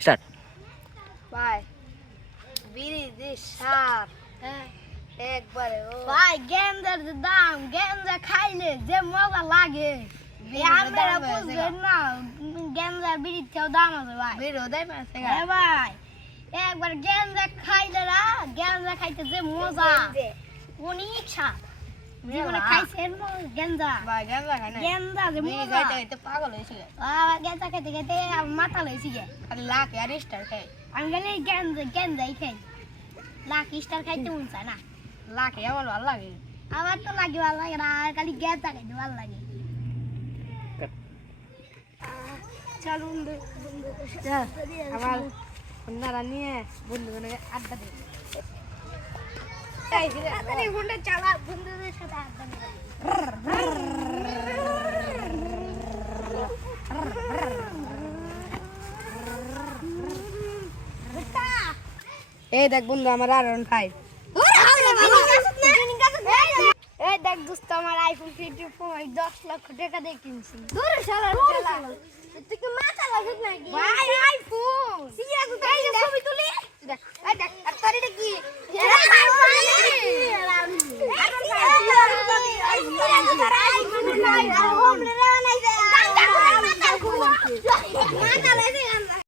start ভাই গেন্দার দাম গেন্দা খাইলে যে মজা লাগে না দাম আছে একবার গেন্দা খাইলে গেন্দা খাইতে যে মজা উনি স্বাদ জীবনে খাইছেন গেন্দা ভাই গাঁজা খাই না গেন্দা যে বিড়ি মজা খাইতে খাইতে পাগল হয়েছিল আহ, গেন্দা খাইতে খাইতে আমার মাথা লইছি গে খালি লাখ আর স্টার খাই আমি গেলে গেন্দা গেন্দাই খাই লাখ স্টার খাইতে মন চায় না লাখে আমার ভালো লাগে আমার তো লাগে ভালো লাগে না খালি গেন্দা খাইতে ভালো লাগে চল আমার বন্ধুরা নিয়ে বন্ধুদের আড্ডা দিই চালা এই দেখ বন্ধু আমার আর ওয়ান ফাইভ এই দেখ দোস্ত আমার আইফোন ফিফটি ফোর দশ লক্ষ টাকা দিয়ে কিনছি দূর শালা তুই মাথা লাগুক নাকি ভাই আইফোন সিরিয়াস তাই ছবি তুলি এই দেখ আর তোর এটা কি মাথা